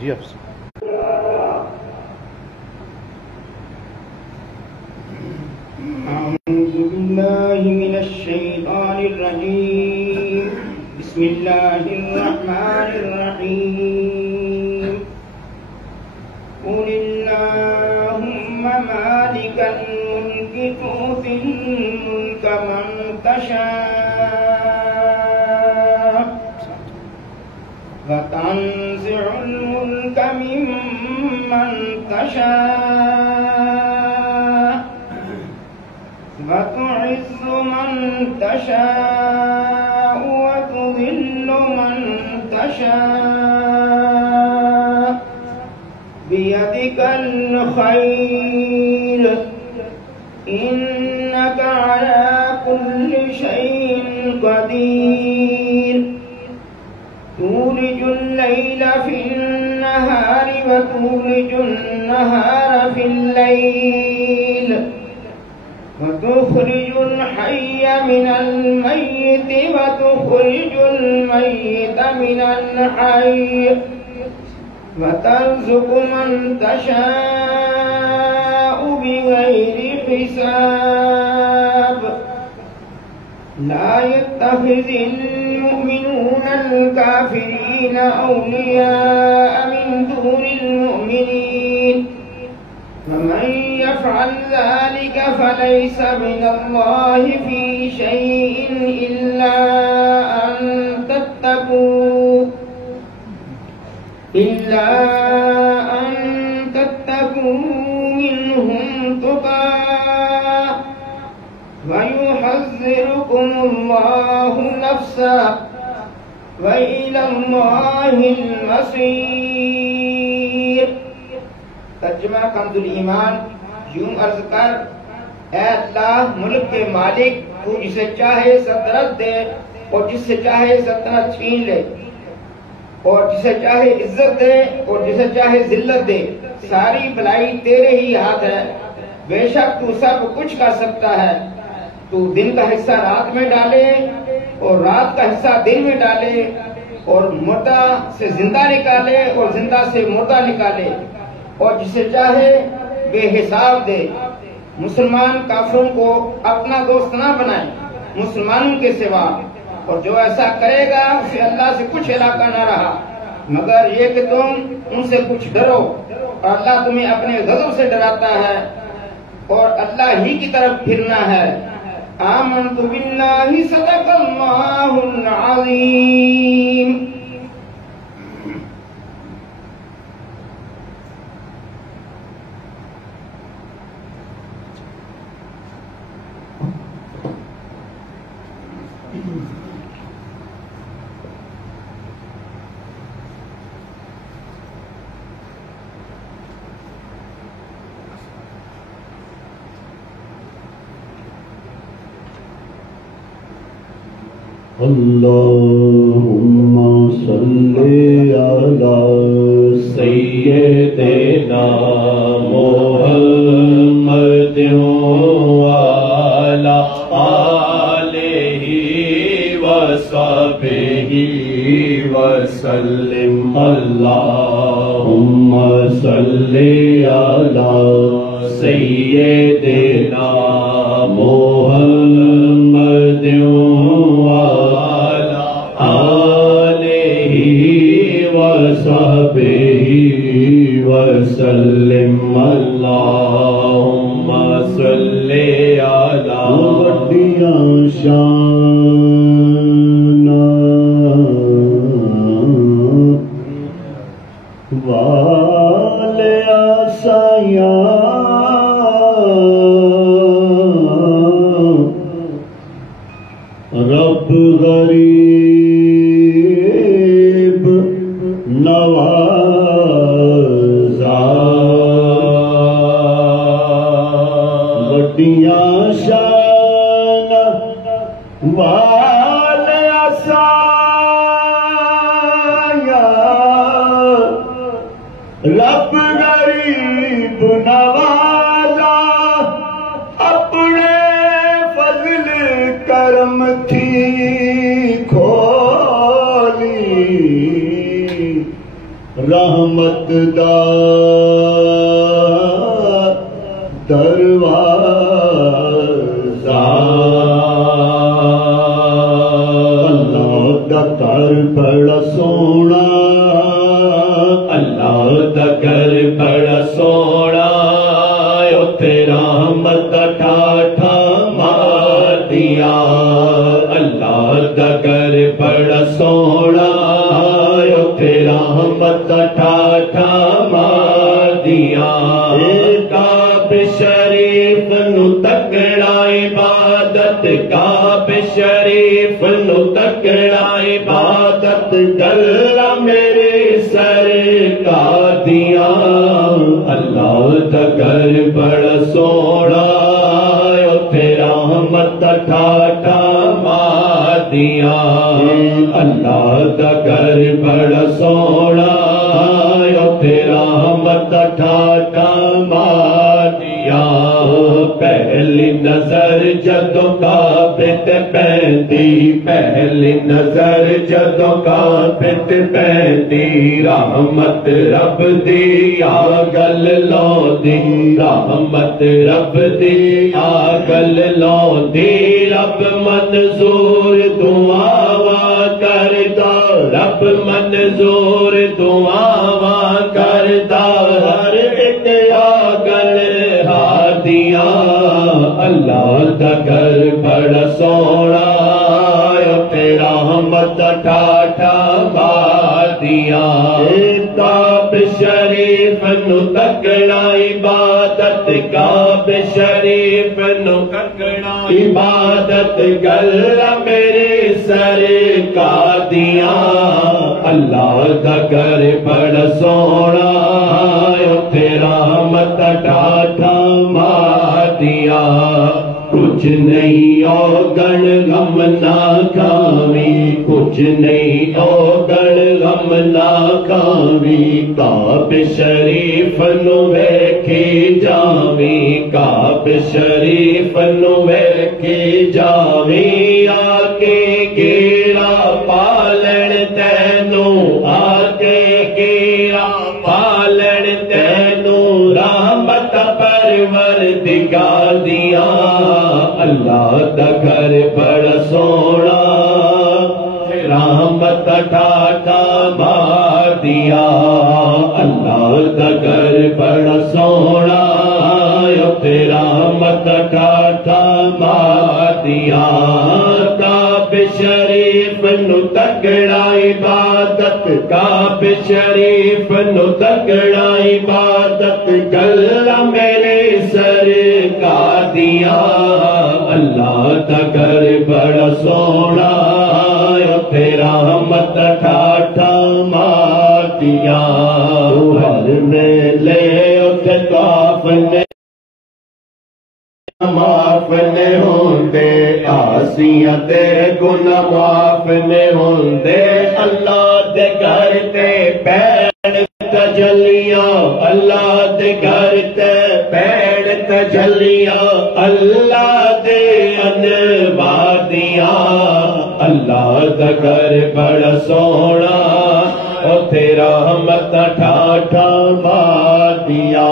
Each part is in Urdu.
جی افسر. أعوذ بالله من الشيطان الرجيم. بسم الله الرحمن الرحيم. قل اللهم مالك الملك تؤتي الملك من تشاء وتنزع الملك ممن تشاء وتعز من تشاء وتذل من تشاء بيدك الخير إنك على كل شيء قدير. تولج الليل في النهار وتولج النهار في الليل وتخرج الحي من الميت وتخرج الميت من الحي وترزق من تشاء بغير حساب. لا يتخذ المؤمنون الكافرين أولياء من دون المؤمنين ومن يفعل ذلك فليس من الله في شيء إلا أن تتقوا منهم تقى ويحذركم الله نفسه وإلى الله المصير. ترجمہ کنز الایمان. یوں عرض کر اے اللہ ملک کے مالک تو جسے چاہے سلطنت دے اور جس سے چاہے سلطنت چھین لے اور جسے چاہے عزت دے اور جسے چاہے ذلت دے. ساری بلائی تیرے ہی ہاتھ ہے. بے شک تو سب کچھ کر سکتا ہے. تو دن کا حصہ رات میں ڈالے اور رات کا حصہ دن میں ڈالے اور مردہ سے زندہ نکالے اور زندہ سے مردہ نکالے اور جسے چاہے بے حساب دے. مسلمان کافروں کو اپنا دوست نہ بنائے مسلمانوں کے سوا، اور جو ایسا کرے گا اسے اللہ سے کچھ علاقہ نہ رہا مگر یہ کہ تم ان سے کچھ ڈرو، اور اللہ تمہیں اپنے غضب سے ڈراتا ہے اور اللہ ہی کی طرف پھرنا ہے. آمنت باللہ صدق اللہ العظیم. اللهم صل على سيدنا محمد وعلى آله وصحبه وسلم. اللهم صل على سيدنا محمد وسلم. اللهم صل على وڈیاں شان والے آسایاں رب غریب نوازا وڈیاں شان والے آسایاں رب غریب نوازا اپنے فضل کرم تھی کھولی رحمت دا دروازہ اللہ دا گھر بڑا سونا اللہ دا گھر بڑا سونا اوتھے رحمت دا ٹھاٹھا مار دیا اللہ دا گھر بڑا سونا اوتھے رحمت دا ٹھاٹھا مار دیا کعبہ شریف نو تکڑا عبادت کعبہ شریف نو تکڑا عبادت گلا میرے سرکار دیا اللہ دا گھر بڑا سونا اوتھے رحمت دا ٹھاٹھا مار دیا اللہ دا گھر بڑا سونا اوتھے رحمت دا ٹھاٹھا مار دیا پہلی نظر جدو کعبے تے پیندی پہلی نظر جدو کعبے تے پیندی رحمت رب دی آ گل لاندی رحمت رب دی آ گل لاندی رب منظور دعاواں کردا رب منظور دعاواں کردا ہر ایک آ گل دیا اللہ دا گھر بڑا سونا اوتھے رحمت دا ٹھاٹھا مار دیا کعبہ شریف نو تکڑا عبادت کعبہ شریف نو تکڑا عبادت گلا میرے سرکار دیا اللہ دا گھر بڑا سونا اوتھے رحمت دا ٹھاٹھا مار دیا کچھ نہیں اوگن غم نہ کھاوی کچھ نہیں اوگن غم نہ کھاوی کعبہ شریف نو ویکھی جاوی کعبہ شریف نو ویکھی جاوی آ کے گیرا پالن تینوں آ کے گیرا پالن تینوں رحمت پروردگار دیا اللہ دا گھر بڑا سونا رحمت ٹھاٹھا مار دیا اللہ دا گھر بڑا سونا اوتھے رحمت ٹھاٹھا مار دیا کعبہ شریف نو تکڑا عبادت کعبہ شریف نو تکڑا عبادت گلا میرے سرکار دیا اللہ دا گھر بڑا سونا اوتھے رحمت ٹھاٹھا مار دیا ہر میلے اوتھے طواف نے معاف نے ہوندے آسیاں تے گناہ معاف نے ہوندے اللہ دے گھر تے پیڑ تجلیاں اللہ دے گھر تے پیڑ تجلیاں اللہ دے انوار دیاں اللہ دا گھر بڑا سونا اوتھے رحمت ٹھاٹھا مار دیا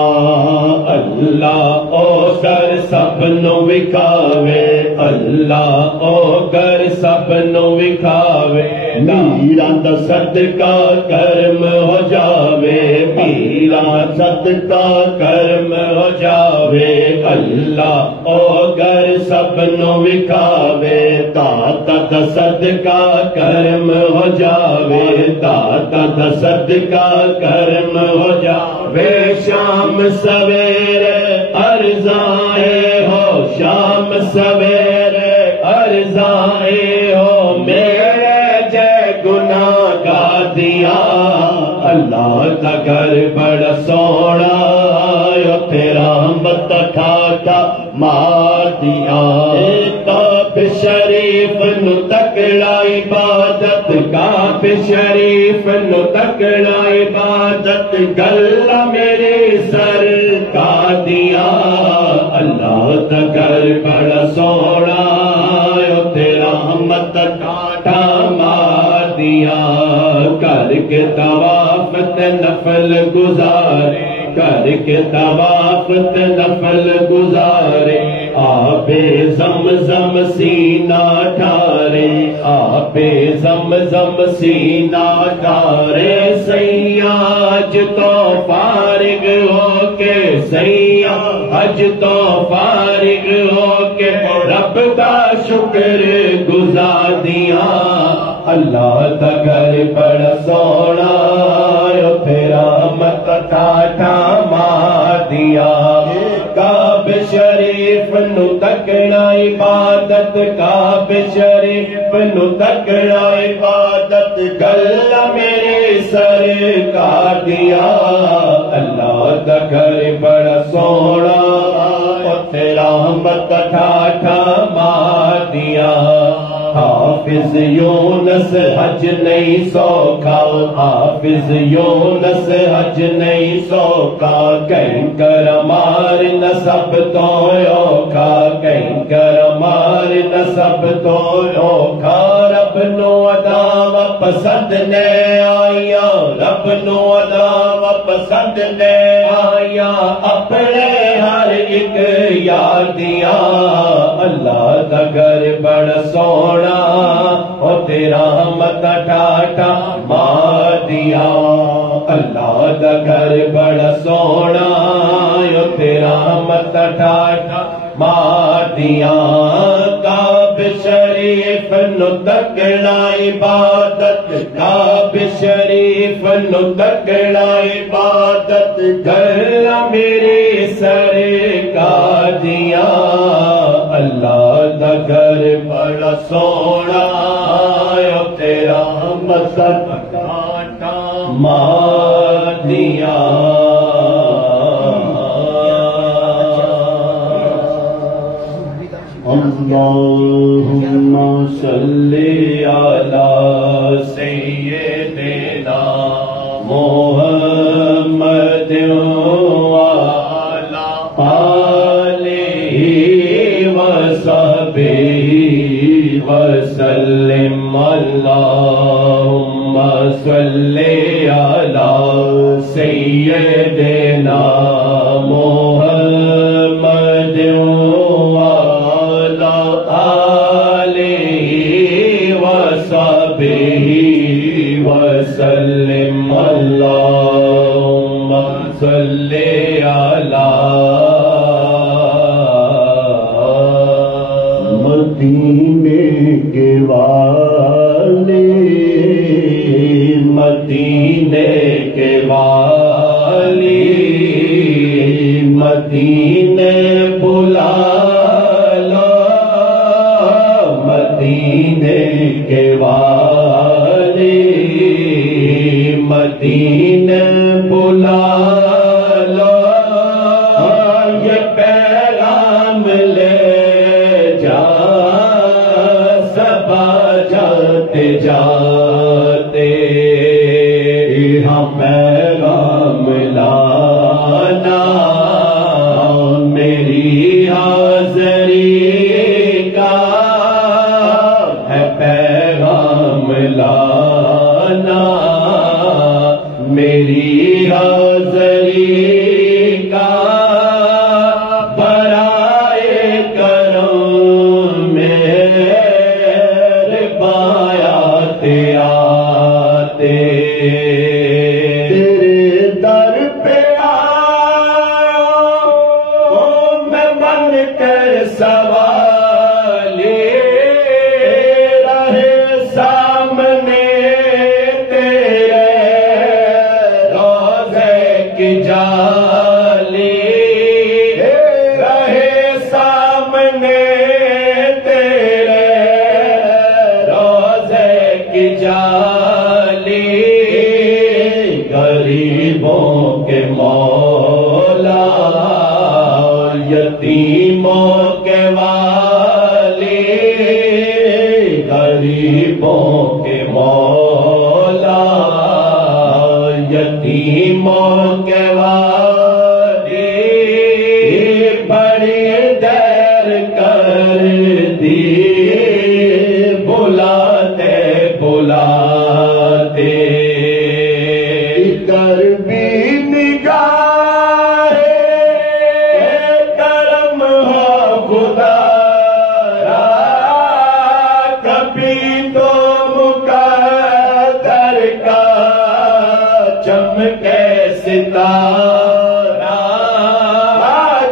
اللہ او گھر سب نو وکھاوے اللہ او گھر سب نو وکھاوے میراں دا صدقہ کرم ہو جاوے میراں صدقہ کرم ہو جاوے اللہ او گھر سب نو وکھاوے داتا دا صدقہ کرم ہو جاوے داتا دا صدقہ کرم ہو جاوے شام سویرے ارزائے ہو شام سویرے ارزائے ہو میرے جے گناہ گار دیا اللہ دا گھر بڑا سونا اوتھے رحمت ٹھاٹھا مار دیا کعبہ شریف نو تکڑا عبادت کعبہ شریف نو تکڑا عبادت گلا میرے سرکار دیا اللہ دا گھر بڑا سونا اوتھے رحمت ٹھاٹھا مار دیا کر کے طواف تے نفل گزارے کر کے طواف نفل گزارے آب زمزم سینہ ٹھارے آب زمزم سینہ ٹھارے سیاح حج تو فارغ ہو کے سیاح حج تو فارغ ہو کے رب کا شکر گزار دیا اللہ دا گھر بڑا سونا تیرا مت ٹھاٹھا مار دیا کعب شریف نو تکنا عبادت کعب شریف نو تکنا عبادت گلا میرے سرکار دیا اللہ دا گھر بڑا سونا تیرا مت ٹھاٹھا مار دیا حافظ یونس حج نہیں سوکھا حافظ یونس حج نہیں سوکھا کہیں کر مار نسب تو اوکھا کہیں کر مار نسب تو اوکھا رب نو ادا پسند نے آیا رب نو ادا پسند نے آیا اپنے ہر ایک یار دیا اللہ دا گھر بڑا سونا او تیرا مت ٹھاٹھا مار دیا اللہ دا گھر بڑا سونا او تیرا مت ٹھاٹھا مار دیا کعب شریف نو تکنا عبادت کعب شریف نو تکنا عبادت گھر میرے سرکار دیا اللہ دا گھر بڑا سونا تیرا مت ٹھاٹھا مار دیا اللہم صلی علی سیدنا محمد وعلی آلہ وصحبہ وسلم اللہم صلی علی سیدنا محمد وسلم اللہم صلی علی مدینے کے والے مدینے کے والے مدینے بلا لو مدینے کے والے مدینے بلا لو یہ پیغام لے جا سبا جاتے جاتے ہم پیغام لانا میری حاضری کا ہے پیغام لانا میری حاضری کا برائے کرم میرے بایات آتے تیرے در پہ آؤ میں بن کر سوالی رہے سامنے جالی رہے سامنے تیرے روزے کی جالی غریبوں کے مولا یتیموں کے والی غریبوں کے مولا یتیموں کے وادی بڑی دیر کر دی بلاتے بلاتے کر بھی چمکے ستارہ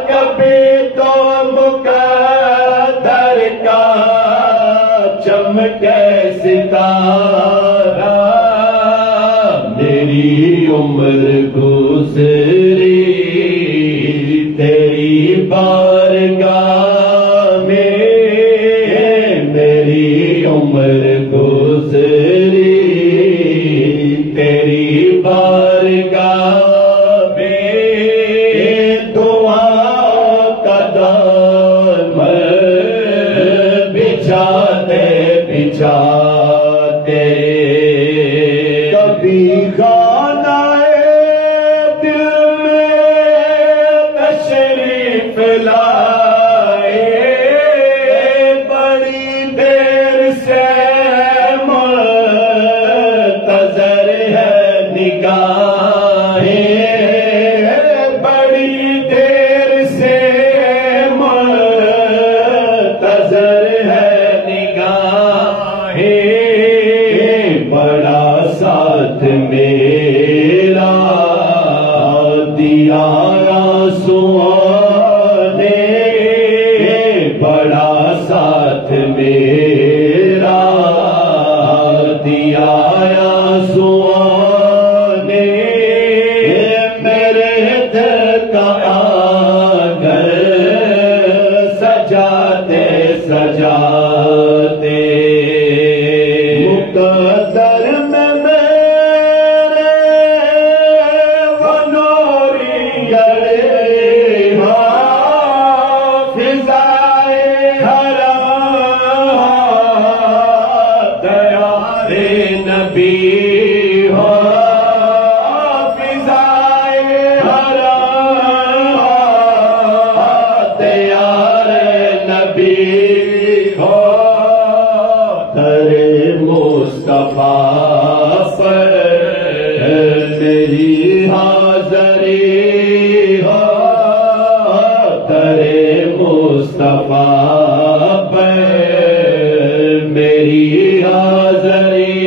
کبھی تو مقدر کا چمکے ستارہ میری عمر گزری تیری بارگاہ میں میری عمر گزری تیری بارگاہ میں دعا کا دامن بچھاتے بچھاتے کبھی خانہ دل میں تشریف لائے بڑی دیر سے منتظر ہے نگاہیں بڑی دیر سے منتظر ہے نگاہیں بڑا ساتھ میرا دیا آنسوؤں نے بڑا ساتھ میرا دیا آنسوؤں نے میرے دل کا آنگن سجاتے سجاتے مقدر میں میرے وہ نوری گڑے فضائے حرام دیار نبی ہو فضائے حرام دیار نبی ہو در مصطفیٰ پر میری حاضری ہو در مصطفیٰ پر میری حاضری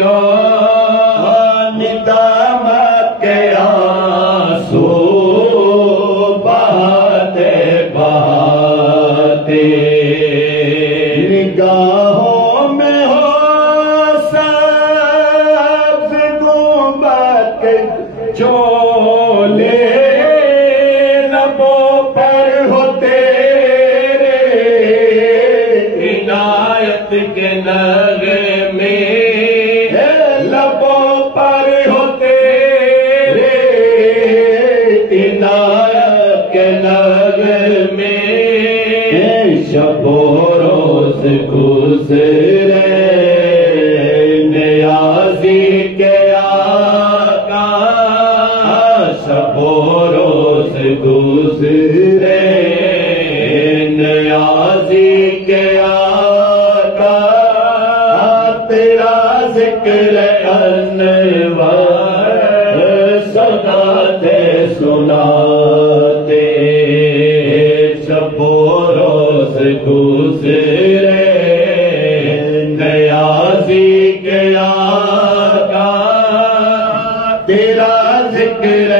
ہو ندامت کے آنسو بہاتے بہاتے نگاہوں میں ہو سبز گنبد جولے لبوں پر ہو تیرے عنایت کے نغمے لبوں پر ہو تیرے عنایت کے نغمے شب و روز گزرے نیازی کے آقا شب و روز گزرے نیازی کے آقا تیرا ذکر انوار سناتے سناتے شب و روز گزرے نیازی کے آقا تیرا ذکر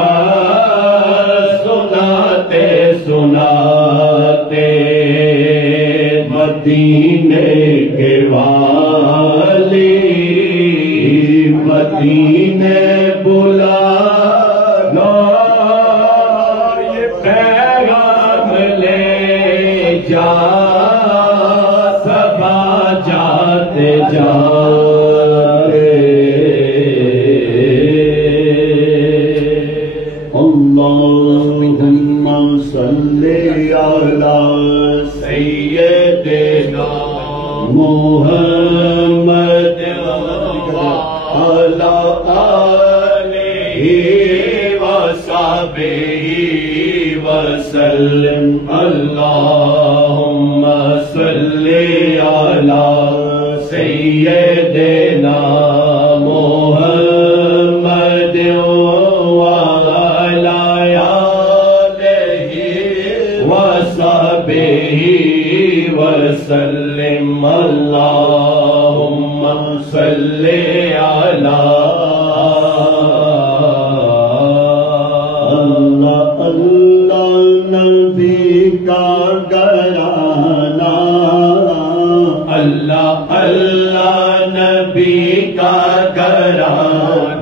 انوار سناتے سناتے مدینے کے والی مدینے بلانا یہ پیغام لے جا سبا جاتے جاتے اللہم صلی علی سیدنا محمد وعلی آلہ وصحبہ وسلم اللہم صلی علی سیدنا محمد وعلی آلہ وصحبہ وسلم اللہم صلی علی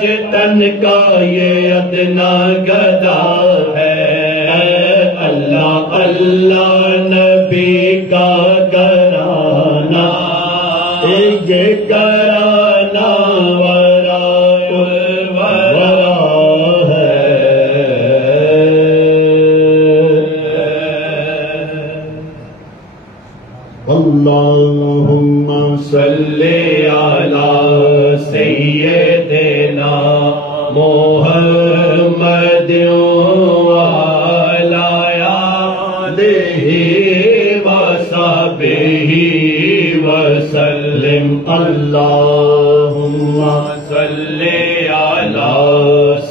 تاج تن کا یہ ادنا گدا ہے، اللہ اللہ نبی کا کرانا، یہ کرانا اللہم صلی علی سیدنا محمد وعلی آلہ وصحبہ وسلم، اللہم صلی علی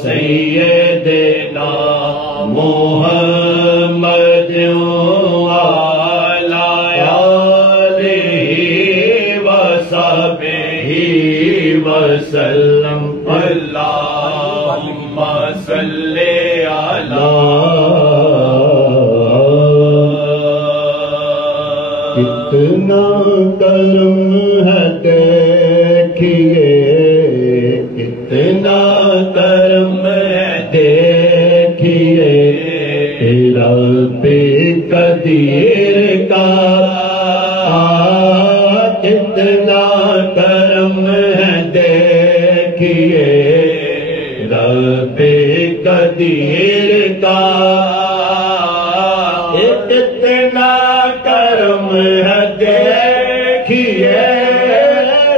سیدنا محمد وسلم، اللہم صلی علی۔ کتنا کرم ہے دیکھیے، کتنا کرم ہے دیکھیے، رب قدیر کا کتنا کرم ہے دیکھیے، رب قدیر کا کتنا کرم ہے دیکھیے،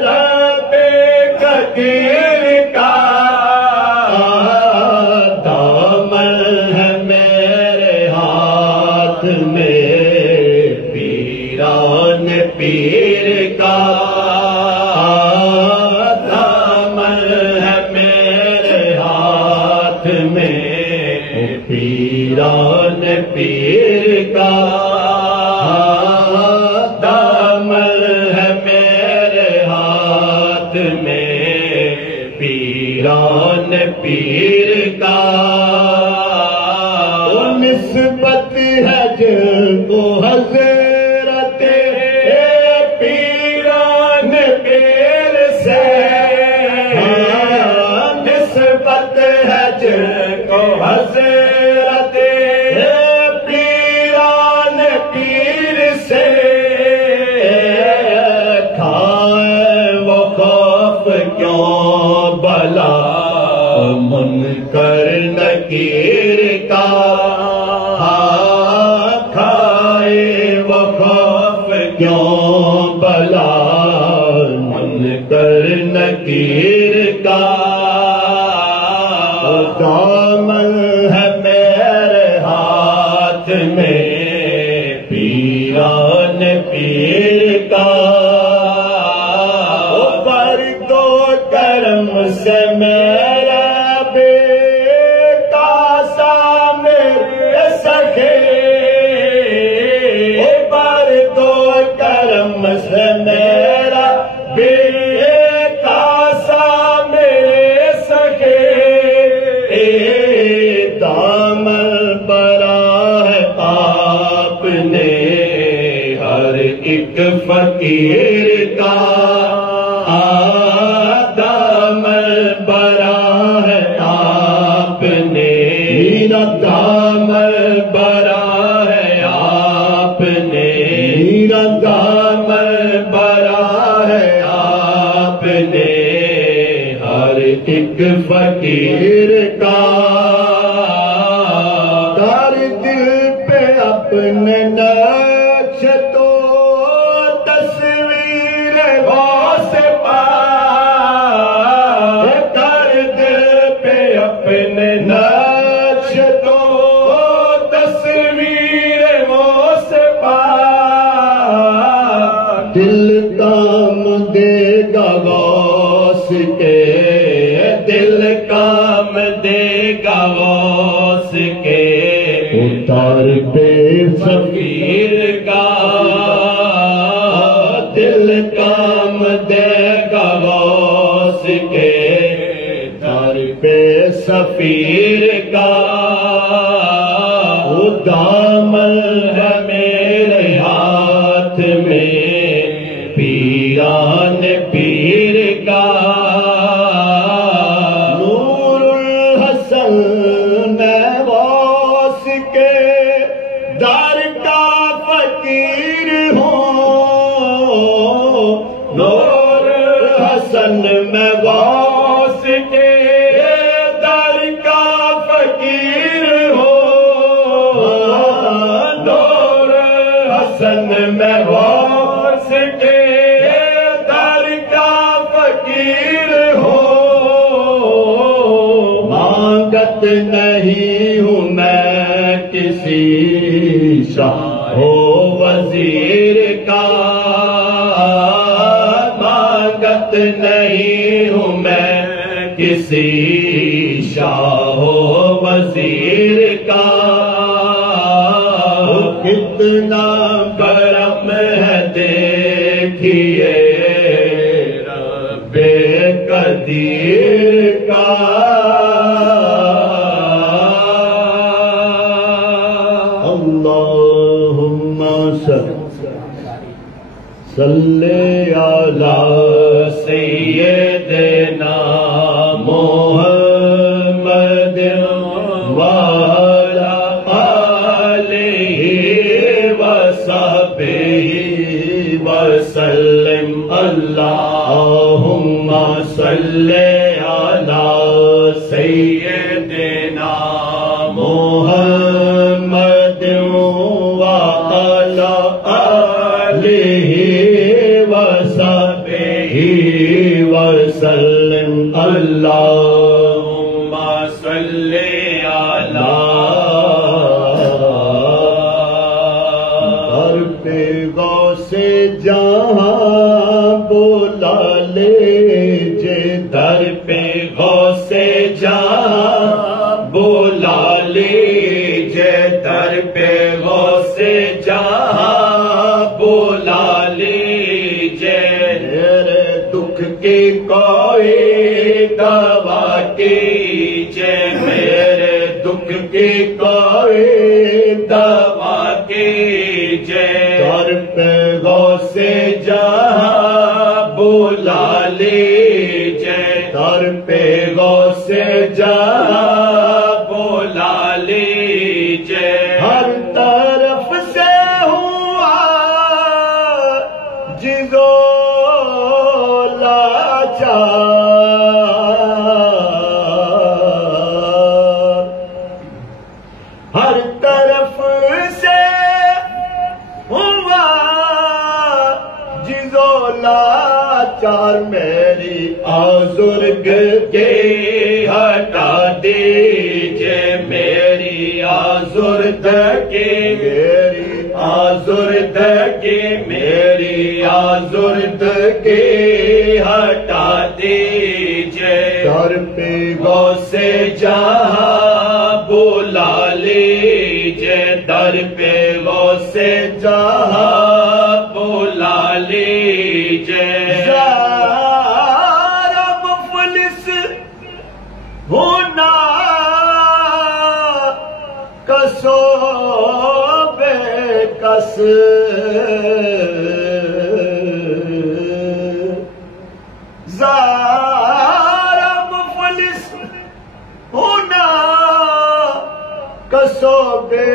رب قدیر کا دامن ہے میرے ہاتھ میں، پیران پیر کا دامن ہے میرے ہاتھ میں، پیران پیر کا دامن ہے میرے ہاتھ میں، پیران پیر کا نسبت ہے جن کو حضرت پیران پیر سے، نسبت ہے جن کو حضرت پیران پیر سے، کھائے وہ خوف کیوں بلا منکر نکیر کا، کھائے وہ خوف کیوں بلا منکر نکیر کا، دامن ہے میرے ہاتھ میں، پیران پیر کا برگ و کرم سے میرا بیٹا سا میرے سکھے، برگ و کرم سے میرا بیٹا سا میرے سکھے، دامن برا ہے آپ نے ہر ایک فقیر کا، دامن برا ہے آپ نے، میرا دامن برا ہے آپ نے، میرا دامن برا ہے آپ نے، ہر ایک فقیر کا، در دل پہ اپنے نقش تو تصویر غوث پاک، در دل پہ اپنے نقش تو تصویر غوث پاک، دل کام دے گا غوث کے، دل کام دے گا غوث کے، اتار پہ فقیر کا، دل کام دے گا غوث کے، اتار پہ سفیر کا، وہ دامن ہے میرے ہاتھ میں، پیران پیر کا مانگت نہیں ہوں میں کسی شاہ و وزیر کا، مانگت نہیں ہوں میں کسی شاہ و وزیر کا، کتنا کرم ہے دیکھیے رب قدیر کا۔ اللہم صلی علی سیدنا محمد وعلی آلہ وصحبہ وسلم۔ اللہم صلی علی سیدنا محمد وعلی آلہ وصحبہ وسلم۔ اللہم صلی علی غوث جہاں بولا لیجے، در پہ غوث جہاں بولا لیجے، در پہ غوث جہاں بولا لیجے، میرے دکھ کی کوئی دوا کیجے، میرے دکھ کی کوئی دوا کیجے، در پہ غوث جہاں بولا لیجے، در پہ غوث جہاں بولا لیجے، ہر طرف سے ہوا جزو لاچار، ہر طرف سے ہوا جزو لاچار، میری آزردگی ہٹا دیجے، میری آزردگی، میری آزردگی، میری آزردگی ہٹا دیجے، در پہ غوث جہاں بولا لیجے، در پہ غوث جہاں بولا لیجے، ذرا مفلس ہونا کسو بے کس، ذرا مفلس ہونا کسو بے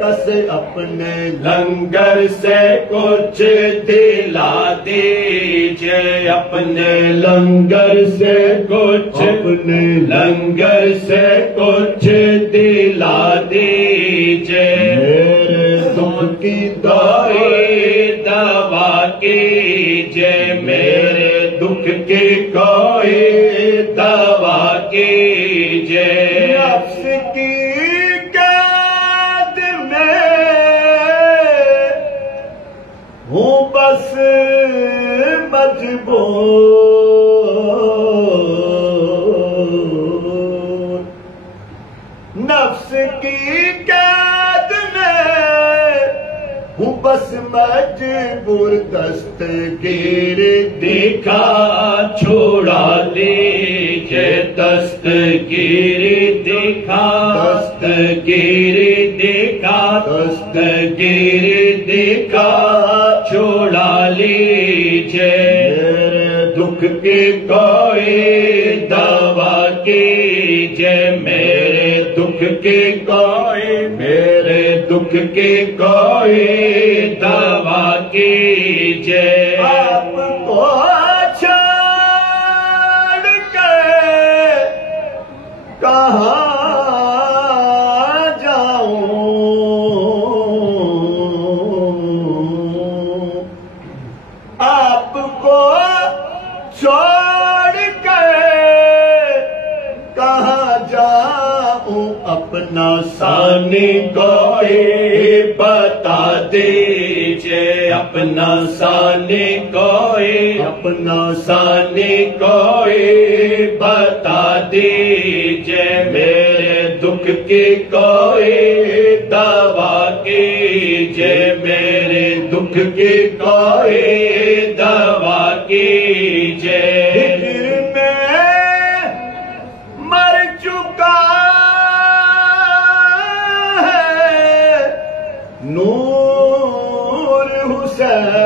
کس، اپنے لنگر سے کچھ دلا دیجے، اپنے لنگر سے کچھ، اپنے لنگر سے کچھ دلا دیجے، میرے دکھ کی کوئی دوا کیجے، میرے دکھ کی کوئی دوا کیجے، نفس کی قید میں ہوں بس مجبور، نفس کی قید میں ہوں بس مجبور، دستگیر دکھا چھوڑا لیجے، دستگیر دکھا، دستگیر دکھا، دستگیر دکھا چھوڑا لیجے، میرے دکھ کی کوئی دوا کیجے، میرے دکھ کی کوئی، میرے دکھ کی کوئی دوا کیجے، آپ کو چھوڑ کے کہاں چھوڑ کے کہاں جاؤں اپنا ثانی کوئی بتا دیجئے اپنا ثانی کوئی اپنا ثانی کوئی بتا دیجئے میرے دکھ کی کوئی دوا کیجئے میرے دکھ کی کوئی دوا کیجئے نور حسین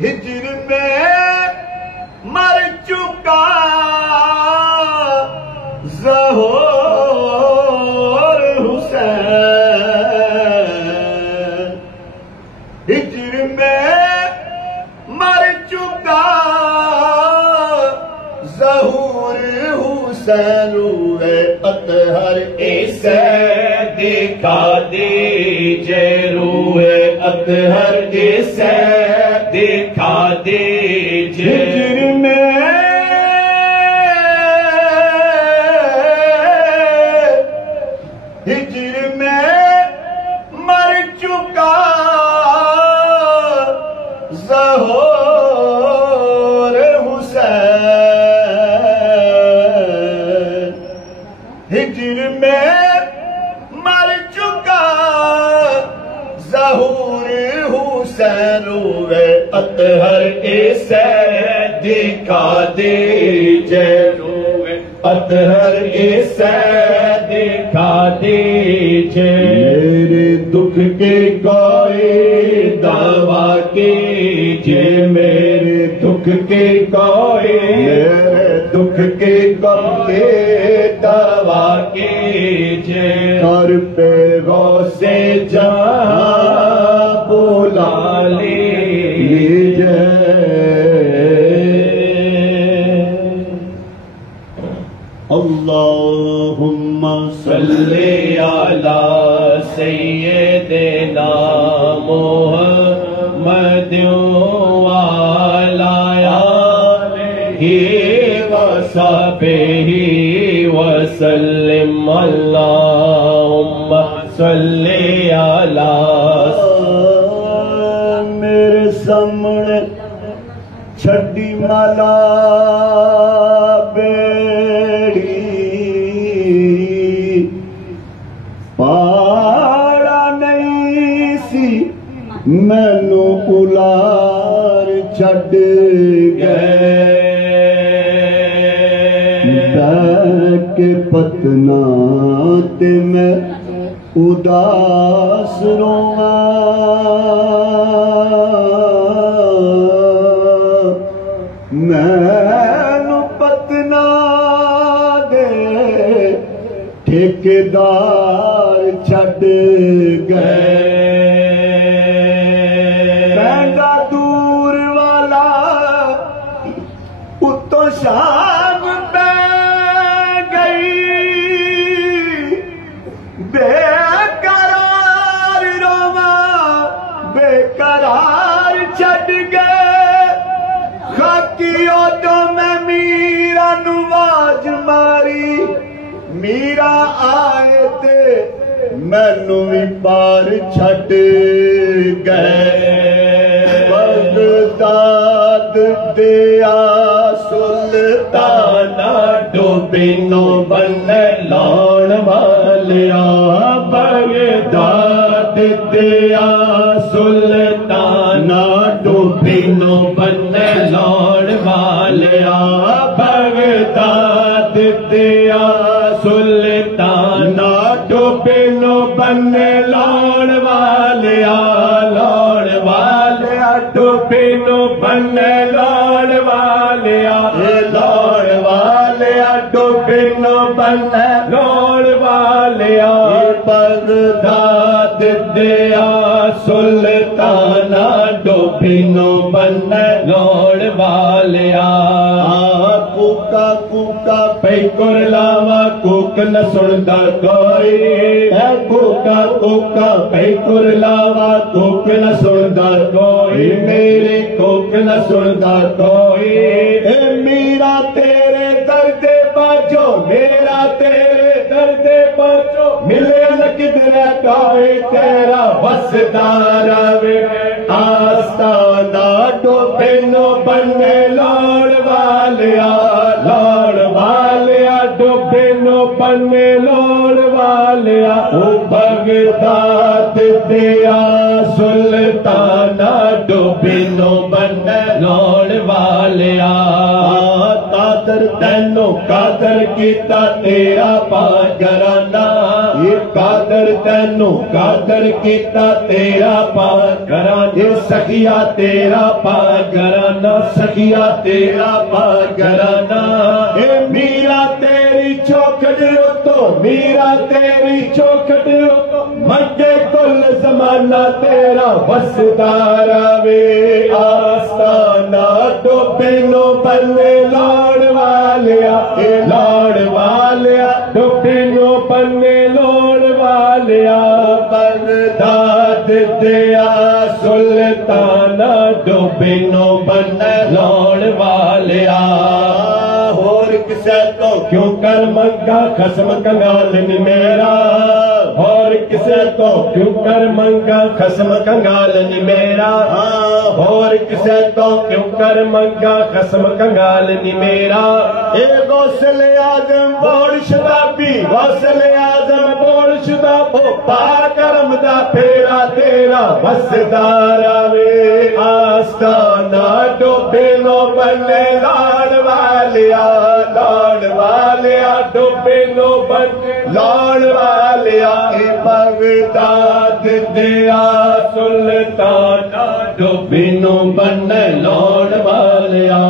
ہجر میں مر چکا ظہور حسین ہجر میں مر چکا ظہور حسین روئے اطہر اسے دکھا دیجئے روئے اطہر اسے دکھا دیجئے ہجر میں مر چکا ظہور حسین ہجر میں مر چکا ظہور حسین روئے اطہر اسے دکھا دیجئے روئے اطہر اسے دکھا دیجئے میرے دکھ کی کوئی دوا کیجئے میرے دکھ کی کوئی میرے دکھ کی کوئی دوا کیجئے ہر پہ غوث جہاں بلا لیجئے اللہم صلی علی سیدنا محمد وعلی آلہ وصحبہ وسلم اللہم صلی علی میرے سامنے چھڈی مالا مینو الار چھڈ گئے بہ کے پتنا تے میں اداس رواں مینو پتنا دے ٹھیکیدار چھڈ گئے شام پہ گئی بے قرار رواں بے قرار چھڈ گئے خاکیوں تو میں میرا نواز ماری میرا آئے تے مینو بھی پار چھڈ گئے بغداد دیا سلطانہ ڈوبینو بن لان والیا بغداد دیا سلطانہ ڈوبینو بن لان والیا بغداد دیا سلطانہ ڈوبینو بن لان والیا ڈوبینو بن لان والیا لان والیا ڈوبینو بن لان والیا بغداد دیا سلطانہ ڈوبینو بن لان والیا کوکا کوکا پی کرلاوا کوک نہ سندا کوئی کوکا کوکا پی کرلاوا کوک نہ سندا کوئی میرے کوک نہ سندا کوئی میرا تیرے درد میرا تیرے درد بچو ملے نہ کدھر کائے تیرا وسدار وے آستانہ ڈوبے نو بنے لاڑ والیا ڈوبے نو بنے لاڑ والیا او بغداد دیا سلطانہ ڈوبے نو بنے لاڑ والیا قادر تینو قادر کیتا تیرا پاگرانہ یہ قادر تینو قادر کیتا تیرا پاگرانہ یہ سخیا تیرا پاگرانہ سخیا تیرا پاگرانہ اے میرا تیری چوکھٹ تو میرا تیری چوکھٹ منگے کل زمانہ تیرا وسدار وے آستانہ ڈوبے نو بنے لاڑ والیا ڈوبے نو بنے لاڑ والیا بغداد دیا سلطانہ ڈوبے نو بنے لاڑ والیا اور کسے تو کیوں کر منگا خصم کنگال نی میرا اور کسے تو کیوں کر منگا خصم کنگال نی میرا اور کسے تو کیوں کر منگا خصم کنگال نی میرا اے غوثل اعظم بوڑ شدابی غوثل اعظم بوڑ شدابو پاکرم دا پھیرا تیرا وسدار وے آستانہ ڈوبے نو بنے لاڑ والیا ڈوبے نو بنے لاڑ والیا اے بغداد دیا سلطانہ ڈوبے نو بنے لاڑ والیا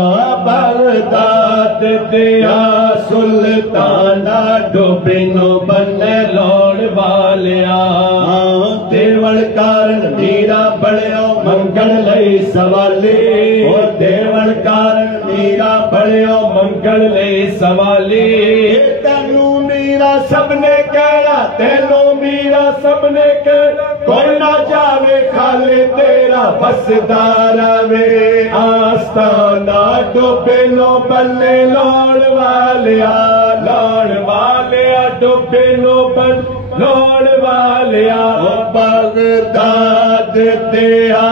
بغداد دیا سلطانہ ڈوبے نو بنے لاڑ والیا دیوڑ کارن میرا بڑیو منگل لئی سوالی دیوڑ کارن میرا بڑیو منگل لئی سوالی تینو میرا سب نے کہنا تینو میرا سب نے کہنا کوئی نہ جاوے کھالے تیرا وسدار وے آستانہ ڈوبے نو بنے لاڑ والیا ڈوبے نو بنے لاڑ والیا بغداد دیا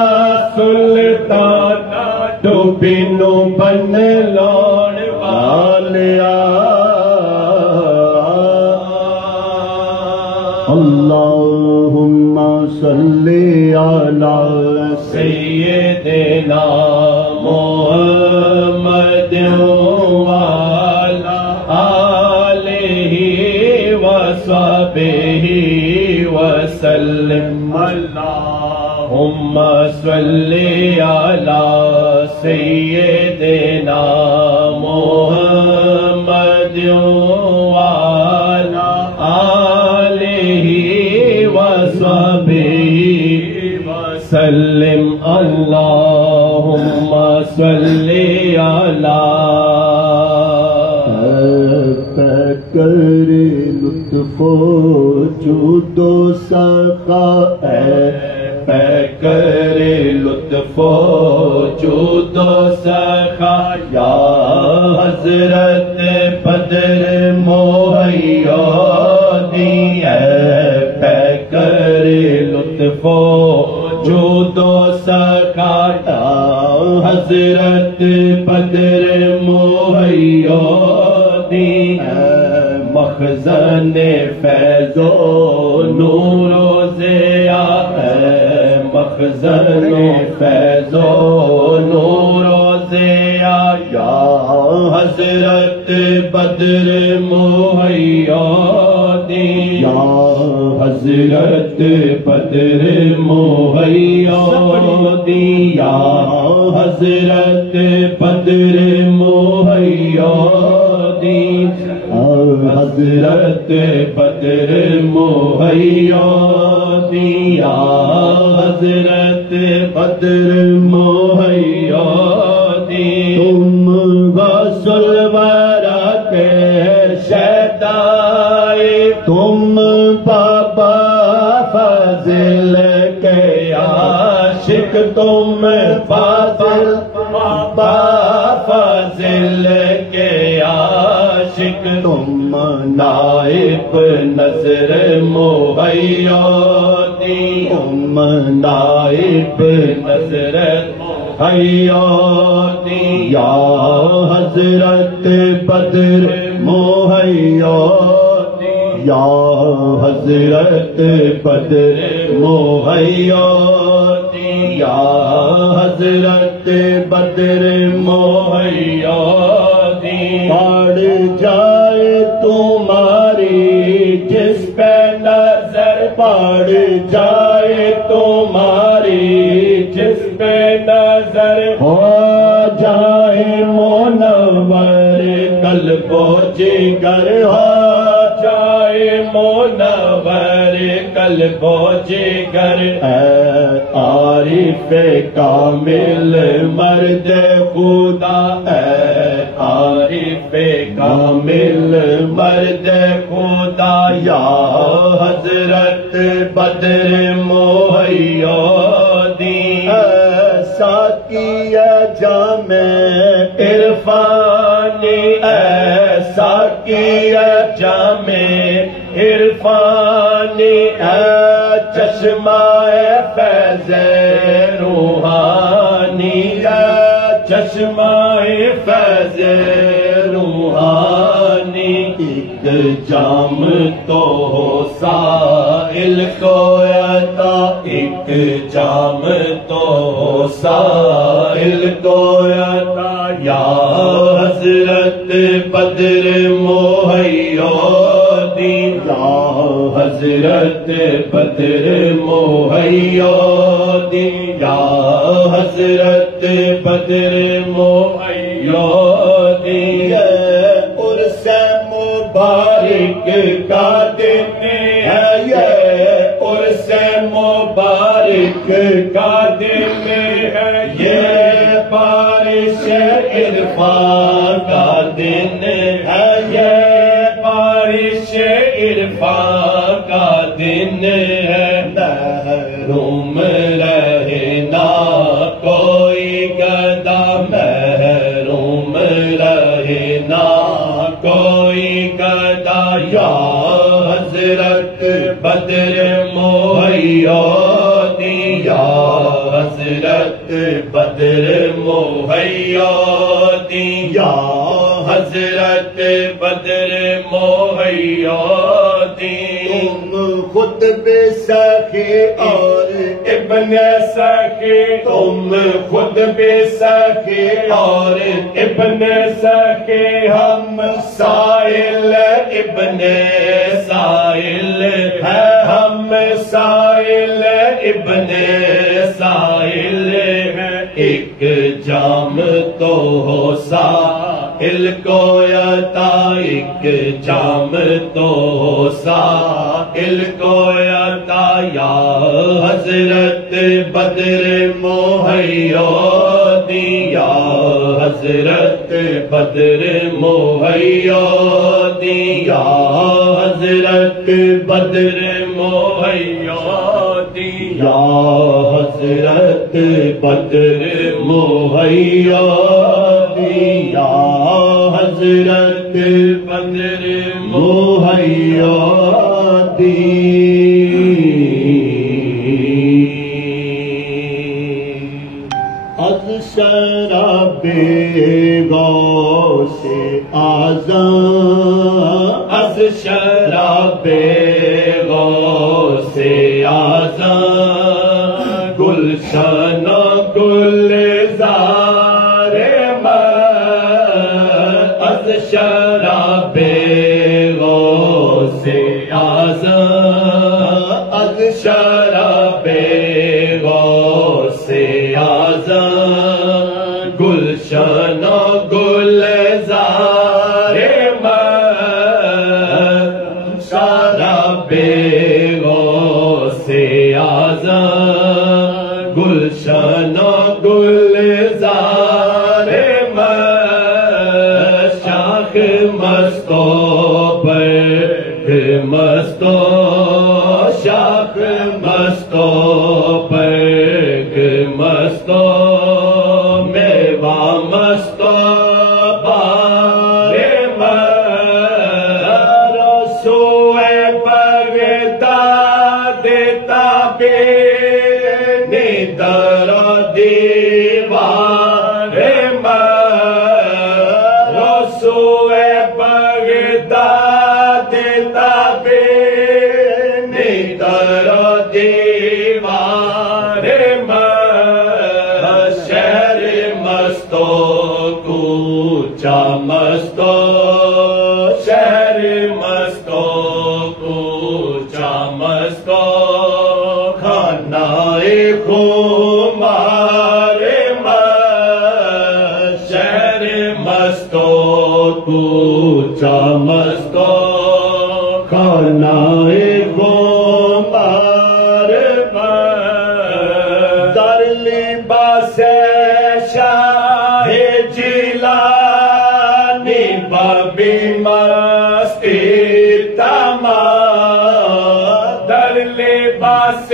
سلطانہ ڈوبے نو بنے لاڑ والیا اللہم صلی علی سیدنا محمد وعلی آلہ وصحبہ وسلم اللہم صلی علی سیدنا محمد وعلی آلہ وصحبہ وسلم اللہم صلی علی کر لطف و جود و سخا پہ کر لطف و جود و سخا یا حضرت بدر مہیا دی پہ کر لطف و جود و سخا یا حضرت بدر مہیا دی مخزن فیض و نور و ضیا مخزن فیض و نور و ضیا یا حضرت بدر مہیا دی یا حضرت بدر مہیا دی یا حضرت بدر مہیا دی حضرت بدر مہیا دیا حضرت بدر مہیا دی تم غسل ورا کے شیدائے تم بابا فضل کے عاشق تم بابا فضل کے عاشق عاشق تم نائب نظر مہیا دی، تم نائب نظر مہیا دی، یا حضرت بدر مہیا دی، یا حضرت بدر مہیا دی، یا حضرت بدر مہیا دی، پڑ جائے تمہاری جس پہ نظر، پڑ جائے تمہاری جس پہ نظر، ہو جائے منور قلب و جگر، ہو جائے منور قلب و جگر، اے عارف کامل مرد خدا، اے عارف کامل مرد خدا، یا حضرت بدر مہیا دی، ساقی جام عرفانی، اے ساقی جام عرفانی، اے چشمہ فیض روحانی، اے چشمہ فیض روحانی، ایک جام تو ہو سائل کو عطا، ایک جام تو ہو سائل کو عطا، یا حضرت بدر مہیا دی، یا حضرت بدر مہیا دی، یا حضرت بدر مہیا دی، عرس مبارک کا دن ہے، یہ عرس مبارک کا دن ہے، یہ بارش عرفان کا دن ہے، یہ بارش عرفان کا دن ہے، محروم رہنا کوئی گدا، محروم رہنا کوئی گدا، یا حضرت بدر مہیا دی، یا حضرت بدر مہیا دی، یا حضرت بدر مہیا دی، تم خود بے سخی اور ابن سخی، تم خود بے سخی اور ابن سخی، ہم سائل ابن سائل ہے، ہم سائل ابن سائل ہے، ایک جام تو ہو سائل کو عطا، ایک جام تو ہو سائل کو عطا، یا حضرت بدر مہیا دی، یا حضرت بدر مہیا دی، یا حضرت بدر مہیا دی، یا حضرت بدر مہیا دی، یا حضرت بدر مہیا دی، از شراب غوث اعظم، از شراب غوث اعظم، گلشن گلزار از شراب غوث اعظم، از شراب غوث اعظم، گلشن گلزار شراب غوث اعظم، گلشن گلزار شاخ مستو برگ مستو، شاخ مستو برگ مستو، میوہ مستو بار اونچا مستو خانہ غبار در لباس شاہ جیلانی بابی مستی تمام در لباس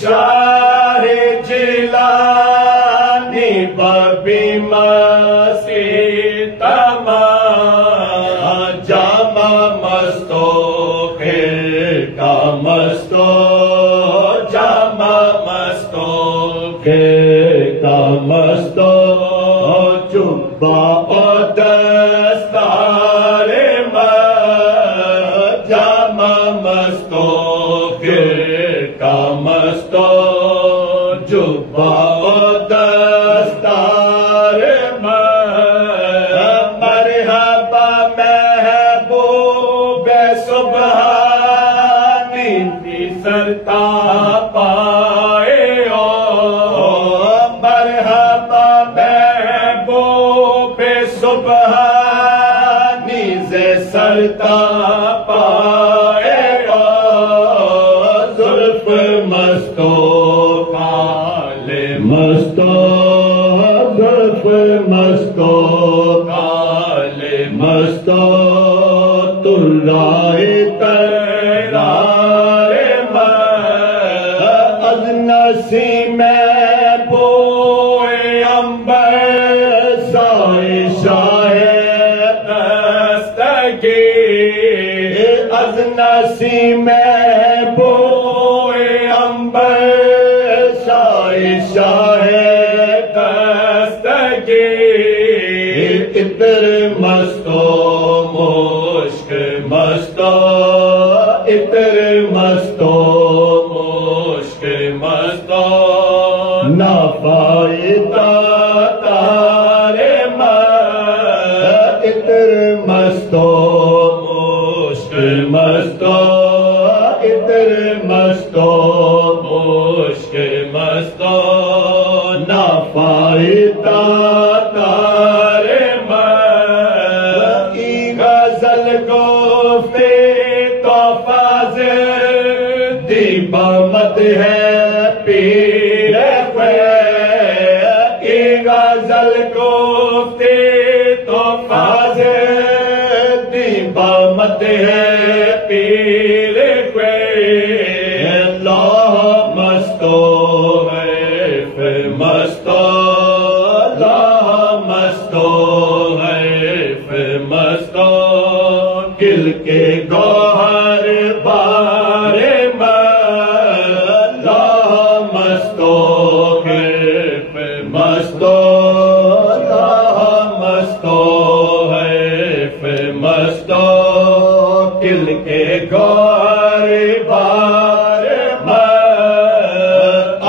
شاہ جیلانی بابی مستی تمام جامع مستو خرقہ مستو جامع مستو خرقہ مستو جبہ و دستار جامع مستو خرقہ مستو جبہ و دستار مرحبا محبوب سبحانی سرتا پائے مرحبا محبوب سبحانی سرتا پائے زلف مستو کال مستو زلف مستو کال مستو ترائے ترار از نسیم بوئے امبر سائے شاہ دستگیر از نسیم بوئے امبر سائے شاہ دستگیر عطر مستو مشک مستو عطر مستو مشک مستو نافائدہ تار عطر مستو مشک مستو عطر مستو مشک مستو نافائدہ تار غزل گفتے تو فاضل دیبا مت ہے پیر کی غزل گفتے تو فاضل دیبا مت ہے پیر اللہ مستو ہے پھر مستو اللہ مستو ہے پھر مستو دل کے گوہر بار اللہ مستو ہے پھر مستو اللہ مستو ہے پھر مستو دل کے گوہر بار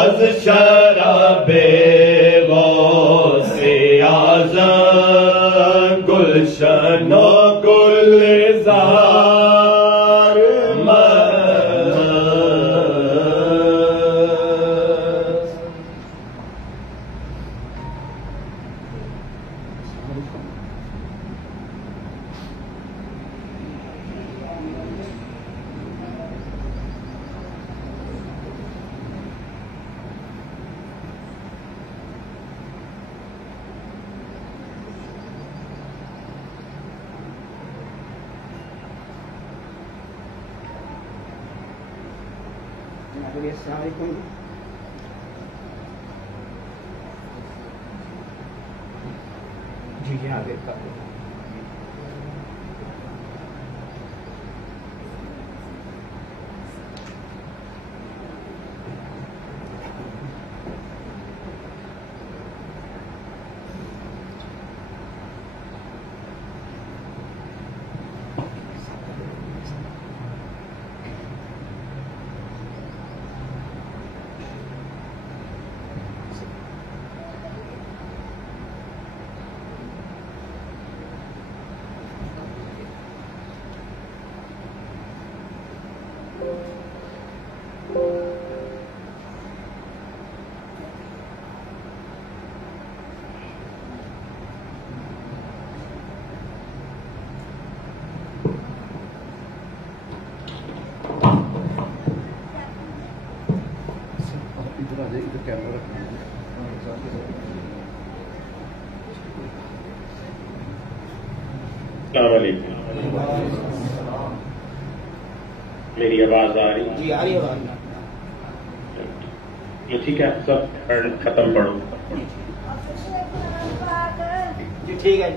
از شراب غوث اعظم گلشن و گلزار السلام علیکم. جی آگے کر دو. السلام علیکم. میری آواز آ رہی؟ جی آ رہی ہے. یہ ٹھیک ہے، سب ختم پڑھو. جی ٹھیک ہے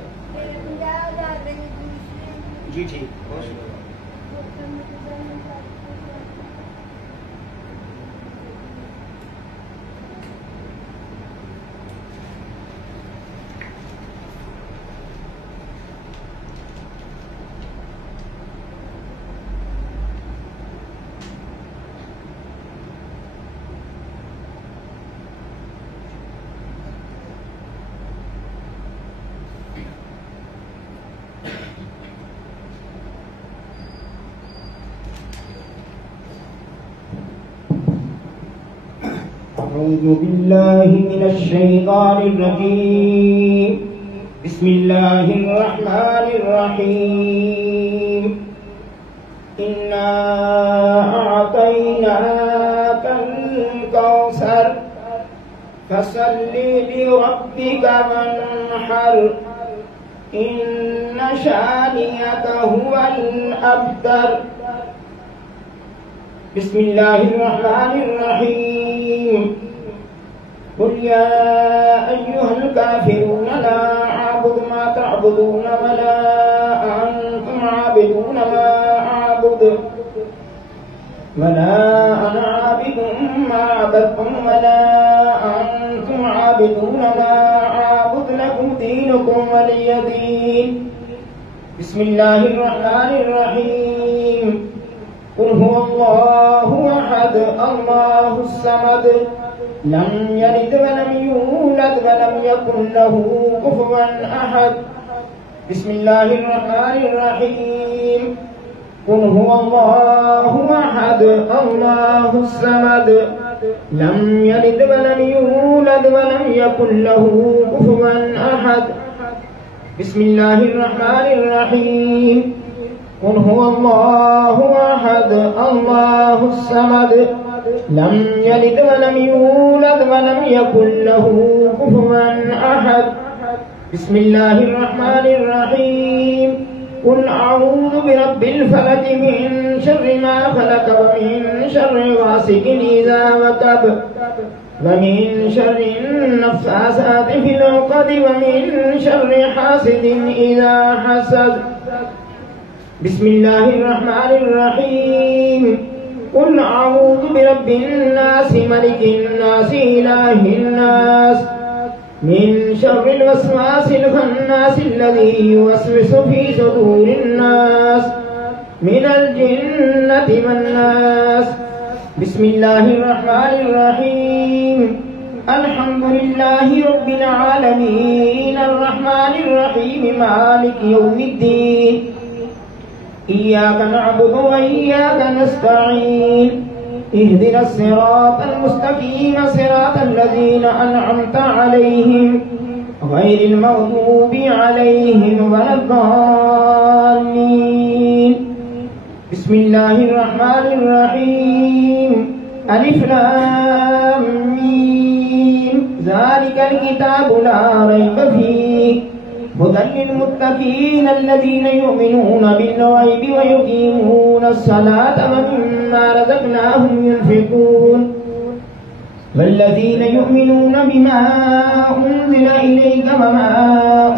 جی ٹھیک. أعوذ بالله من الشيطان الرجيم. بسم الله الرحمن الرحيم. إنا أعطيناك الكوثر فصل لربك وانحر إن شانئك هو الأبتر. بسم الله الرحمن الرحيم. قل يا أيها الكافرون لا أعبد ما تعبدون ولا أنتم عابدون ما أعبد ولا أنا عابد ما عبدتم ولا أنتم عابدون ما أعبد لكم دينكم ولي دين. بسم الله الرحمن الرحيم. قل هو الله أحد الله الصمد لم يلد ولم يولد ولم يكن له كفوا أحد. بسم الله الرحمن الرحيم. قل هو الله أحد الله الصمد لم يلد ولم يولد ولم يكن له كفوا أحد. بسم الله الرحمن الرحيم. قل هو الله أحد الله الصمد لم يلد ولم يولد ولم يكن له كفوا أحد. بسم الله الرحمن الرحيم. قل أعوذ برب الفلق من شر ما خلق ومن شر غاسق إذا وقب ومن شر النفاثات في العقد ومن شر حاسد إذا حسد. بسم الله الرحمن الرحيم. قل أعوذ برب الناس ملك الناس إله الناس من شر الوسواس الخناس الذي يوسوس في صدور الناس من الجنة والناس. بسم الله الرحمن الرحيم. الحمد لله رب العالمين الرحمن الرحيم مالك يوم الدين. إياك نعبد وإياك نستعين. اهدنا الصراط المستقيم صراط الذين أنعمت عليهم غير المغضوب عليهم ولا الضالين. بسم الله الرحمن الرحيم. ألف لام ميم ذلك الكتاب لا ريب فيه هدى للمتقين الذين يؤمنون بالغيب ويقيمون الصلاة ومما رزقناهم ينفقون والذين يؤمنون بما أنزل إليك وما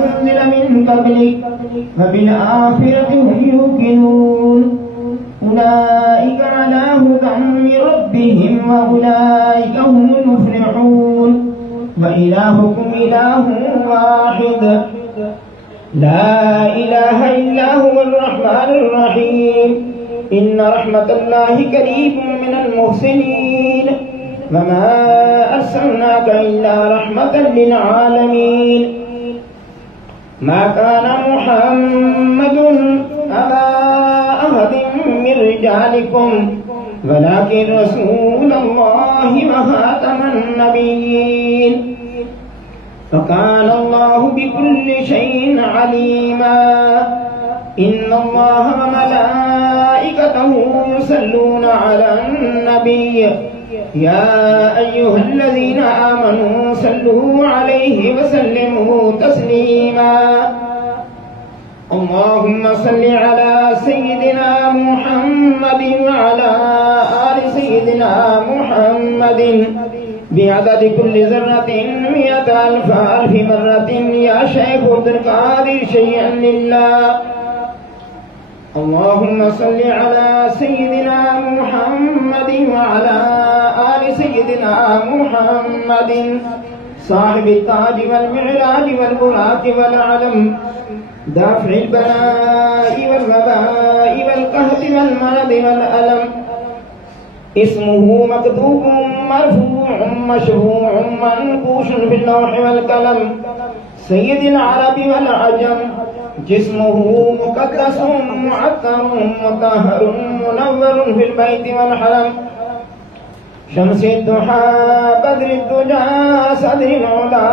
أنزل من قبلك وبالآخرة هم يوقنون. أولئك على هدى من ربهم وأولئك هم المفلحون. وإلهكم إله واحد لا إله إلا هو الرحمن الرحيم. إن رحمة الله قريب من المحسنين وما أرسلناك إلا رحمة للعالمين. ما كان محمد أبا أحد من رجالكم ولكن رسول الله وخاتم النبيين فكان الله بكل شيء عليما. إن الله وملائكته يصلون على النبي يا أيها الذين آمنوا صلوا عليه وسلموا تسليما. اللهم صل على سيدنا محمد وعلى آل سيدنا محمد بعدد كل ذرة 100,000 مرة يا شيخ عبد القادر شيئا لله. اللهم صل على سيدنا محمد وعلى آل سيدنا محمد صاحب التاج والمعراج والبراق والعلم دافع البلاء والوباء والقهر والمرض والألم اسمه مكتوب مرفوع مشروع منقوش في اللوح والقلم سيد العرب والعجم جسمه مقدس معطر مطهر منور في البيت والحرم شمس الضحى بدر الدجى صدر العلا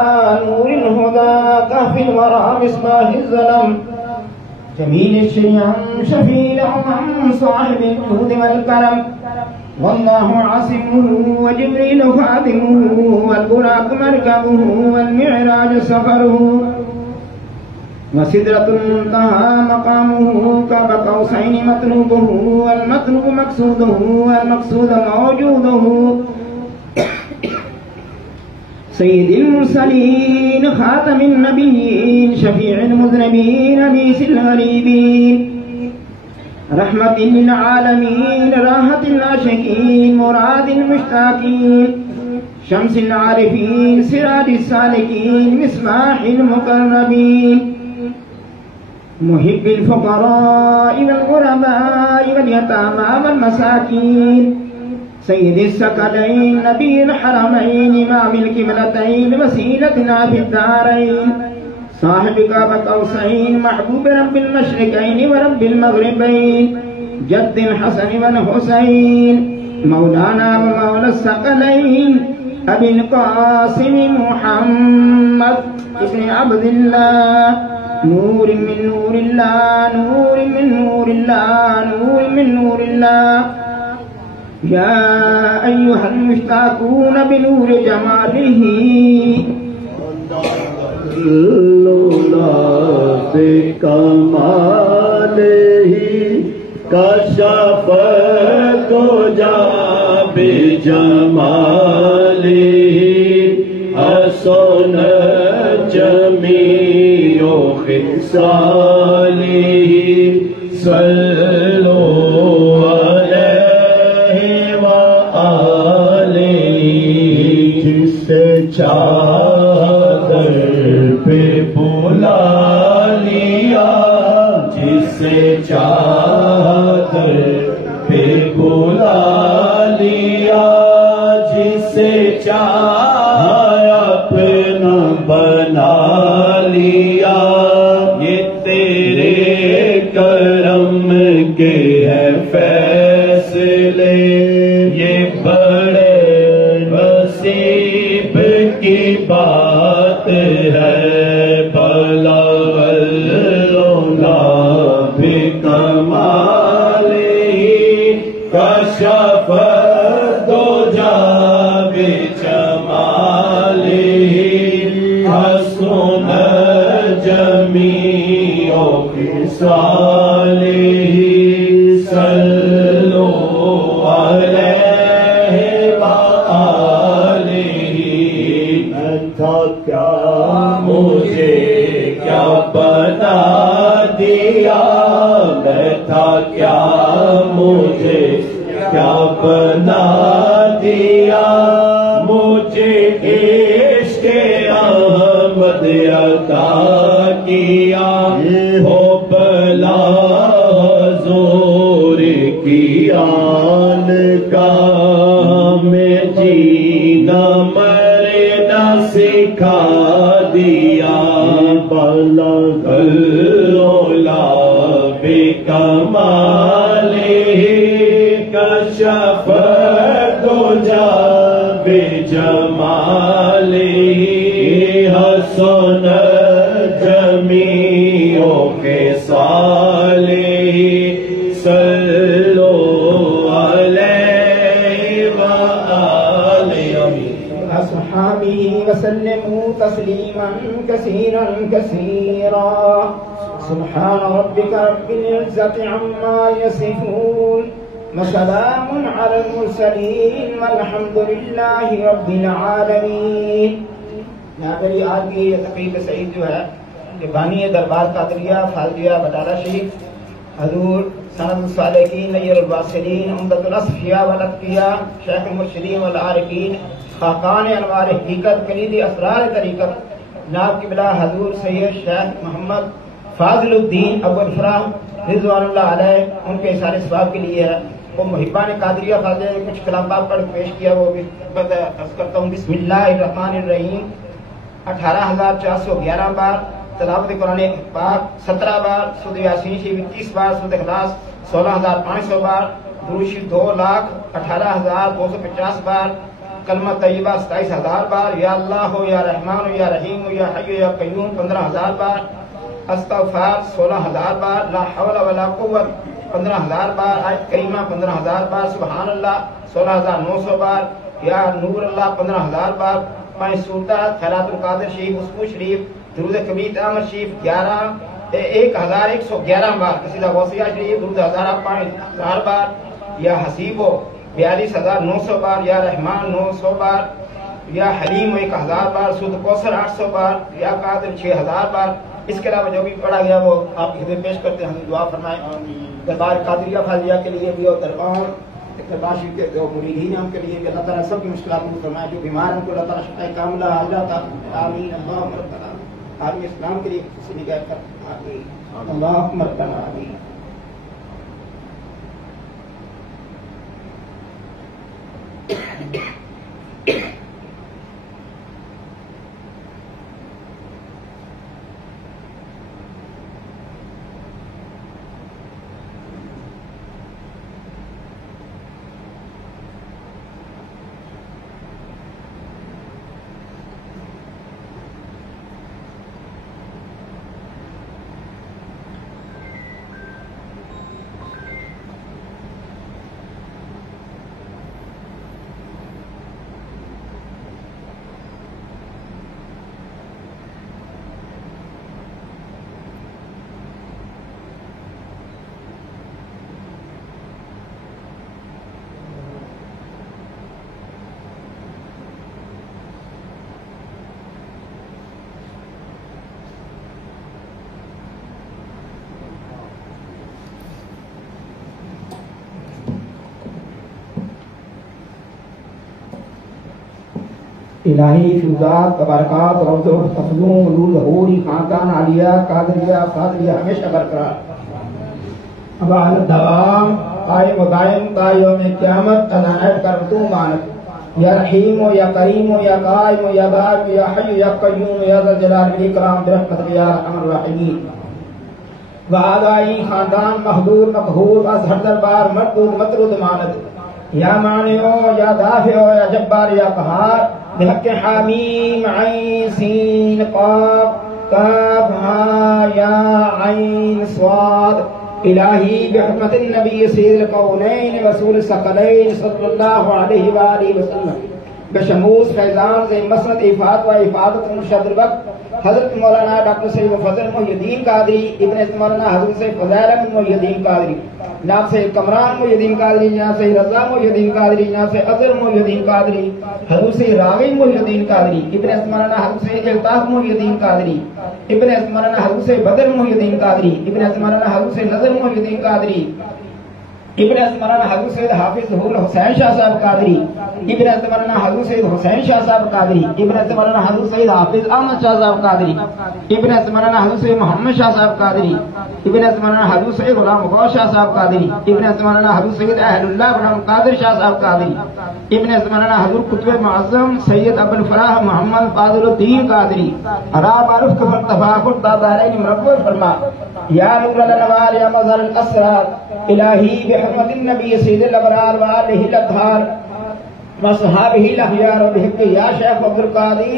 نور الهدى كهف الورى مصباح الظلم جميل الشيم شفيع الأمم صاحب الجود والكرم والله عاصمه وجبريل خادمه والبراق مركبه والمعراج سفره وسدرة المنتهى مقامه قاب قوسين مطلوبه والمطلوب مقصوده والمقصود موجوده سيد المرسلين خاتم النبيين شفيع المذنبين أنيس الغريبين رحمة للعالمين راحة العاشقين مراد المشتاقين شمس العارفين سراج السالكين مصباح المقربين محب الفقراء والغرباء واليتامى والمساكين سيد الثقلين نبي الحرمين إمام القبلتين وسيلتنا في الدارين صاحب قاب قوسين محبوب رب المشرقين ورب المغربين جد الحسن والحسين مولانا ومولى الثقلين أبي القاسم محمد ابن عبد الله نور من نور الله نور من نور الله نور من نور الله يا أيها المشتاقون بنور جماله لولا بكماله كشف الدجى بجماله حسن جميع خصاله صلوا عليه وآله جس سے چادر پہ بلا لیا جس سے چادر پہ بلا لیا جس سے چاہے اپنا بنا لیا یہ تیرے کرم کے ہے فیصلے یہ بڑے نصیب کی بات ہے بھلا لولا بکمالہ کشف الدجى بجمالہ حسن جميع خصالہ صلوا علیہ وآلہ میں تھا کیا مجھے کیا بنا دیا میں تھا کیا مجھے کیا بنا دیا مجھے عشق احمد عطا کیا ہو بلا حضور کی آن کا میں جینا مرنا سکھا دیا بلا لولا بکمالہ کشف الدجى بجمالہ حسن جميع خصالہ صلوا علیہ وآلہ وأصحابه وسلموا تسليما كثيرا كثيرا سبحان ربك رب العزة عما يصفون وسلام على المرسلين والحمد لله رب العالمين. یہاں پر آج کی یہ تقریب سعید جو ہے کہ بانی دربار قادریہ فاضلیہ بٹالہ شریف حضور سند الصالحین نیر الواصلین عمدۃ الاصفیاء والاتقیاء شیخ المرشدین والعارفین خاقان انوار حقیقت کلید اسرار طریقت جناب قبلہ حضور سید شیخ محمد فاضل الدین ابو الفراح رضوان اللہ علیہ ان کے اثار ثواب کے لیے ہے. وہ محبان قادریہ فاضل نے کچھ کلام پاک پڑھ پیش کیا، وہ بھی عرض کرتا ہوں. بسم اللہ الرحمن الرحیم 18,411 بار، تلاوت قرآن پاک 17 بار، سورۃ یاسین شریف 30 بار، سورۃ اخلاص 16,500 بار، درود شریف 2,18,250 بار، کلمہ طیبہ 27,000 بار، یا اللہ ہو یا رحمان ہو یا رحیم ہو یا حی یا قیوم 15,000 بار، استغفار 16,000 بار، لا حول ولا قوت 15,000 بار، آیت کریمہ 15,000 بار، سبحان اللہ 16,900 بار، یا نور اللہ 15,000 بار، 5 سورتہ خیرات القادر شریف، اسبو شریف، درود کبیر احمد شریف 1,111 بار، قصیدہ غوثیہ شریف درود 5,000 بار، یا حسیبو 42,900 بار، یا رحمان 900 بار، یا حلیم 1,000 بار، سورۃ کوثر 800 بار، یا قادر 6,000 بار. اس کے علاوہ جو بھی پڑھا گیا وہ آپ کی خدمت پیش کرتے ہیں. ہم دعا فرمائیں دربار قادریہ فاضلیہ کے لیے بھی اور دربار شریف کے جو مریدین ہیں ان کے لیے بھی اللہ تعالیٰ سب کی مشکلات دور فرمائے. جو بیمار ہیں ان کو اللہ تعالیٰ شفا کاملہ عاجلہ عطا آمین. اللہم ربنا عالم اسلام کے لیے کسی نگاہ کر آمین. اللہم ربنا آمین. الہی فیوزات تبارکات روض و تفضوں نور ظہوری خاندان عالیہ قادریہ فاضلیہ ہمیشہ برقرار ابعد دوام قائم و دائم تا یوم قیامت عنایت کر تو مانت. یا رحیم و یا کریم و یا قائم و یا بار و یا حی یا قیوم یا ذا الجلال والاکرام برحمتک یا ارحم الراحمین. وآبائی خاندان محضور مقہور از ہر دربار مردود مطرود ماند. یا مانعو یا دافعو یا جبار یا قہار بحق حامیم عین سین قاف کاف ہا یا عین صاد. الہی بحرمت النبی سید القونین رسول الثقلین صلی اللہ علیہ وآلہ وسلم بشموس فیضان سے مسند افاد و افادت مرشد الوقت حضرت مولانا ڈاکٹر سید فضل محی الدین قادری ابن مولانا حضرت سید فضیل محی الدین قادری جناب سے کمران محی الدین قادری جناب سے رضا محی الدین قادری جناب سے اظہر محی الدین قادری حضرت سے راغب محی الدین قادری ابن مولانا حضرت سے الطاف محی الدین قادری ابن مولانا حضرت سے بدر محی الدین قادری ابن مولانا حضرت سے نظر محی الدین قادری ابن مولانا حضرت سید حافظ ظہور حسین شاہ صاحب قادری ابن مولانا حضرت سید حسین شاہ صاحب قادری ابن مولانا حضرت سید حافظ احمد شاہ صاحب قادری ابن مولانا حضرت سید محمد شاہ صاحب قادری ابن مولانا حضرت سید غلام غوث شاہ صاحب قادری ابن مولانا حضرت سید اہل اللہ غلام قادر شاہ صاحب قادری ابن مولانا حضرت قطب معظم سید ابو الفلاح محمد فاضل الدین قادری راب عرف کفر تفاخر دادارین مربع فرما. یا نور الانوار یا مظہر الاسرار الہی بحرمت النبی سید الابرار وآلہ الاطہار وصحابہ الاخیار وبحق یا شیخ عبد القادر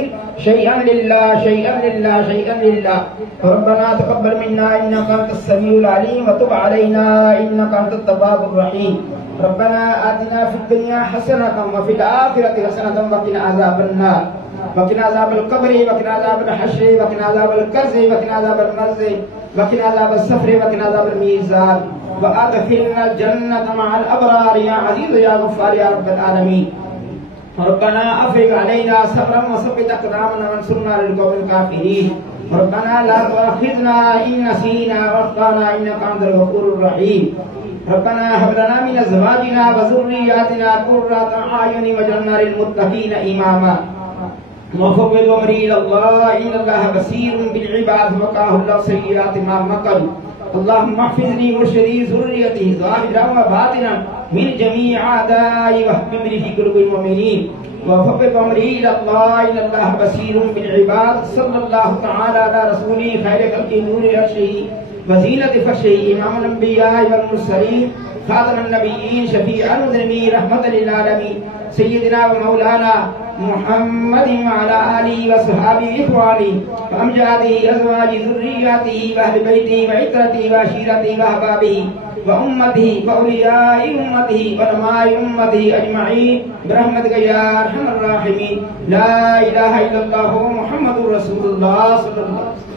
شیئا للہ شیئا للہ شیئا للہ. ربنا تقبل منا انک انت السمیع العلیم وتب علینا انک انت التواب الرحیم. ربنا آتنا فی الدنیا حسنة وفی الآخرة حسنة وقنا عذاب النار وقنا عذاب القبر وقنا عذاب الحشر وقنا عذاب القرز وقنا عذاب المرض وقنا عذاب السفر وقنا عذاب الميزان وأدخلنا الجنة مع الأبرار يا عزيز يا غفار يا رب العالمين. ربنا أفرغ علينا صبرا وثبت أقدامنا وانصرنا على القوم الكافرين. ربنا لا تؤاخذنا إن نسينا واخطأنا إنك أنت الغفور الرحيم. ربنا هب لنا من أزواجنا وذرياتنا قرة أعين واجعلنا للمتقين إماما. وفوض أمري إلى الله إن الله بصير بالعباد وقاه الله سيئات ما مكروا. اللهم احفظني وارشدي ذريتي ظاهرا وباطنا من جميع أعدائي واحكم لي في قلوب المؤمنين. وفوض أمري إلى الله إن الله بصير بالعباد. صلى الله تعالى على رسوله خير خلق نور عرشه وزينة فرشه إمام الأنبياء والمرسلين خاتم النبيين شفيع المذنبين رحمة للعالمين سيدنا ومولانا محمد وعلى آله وصحابه إخوانه وأمجاده أزواجه ذرياته وأهل بيته وعترته وعشيرته وأحبابه وأمته وأولياء أمته وعلماء أمته أجمعين برحمتك يا أرحم الراحمين. لا إله إلا الله محمد رسول الله صلى الله عليه وسلم.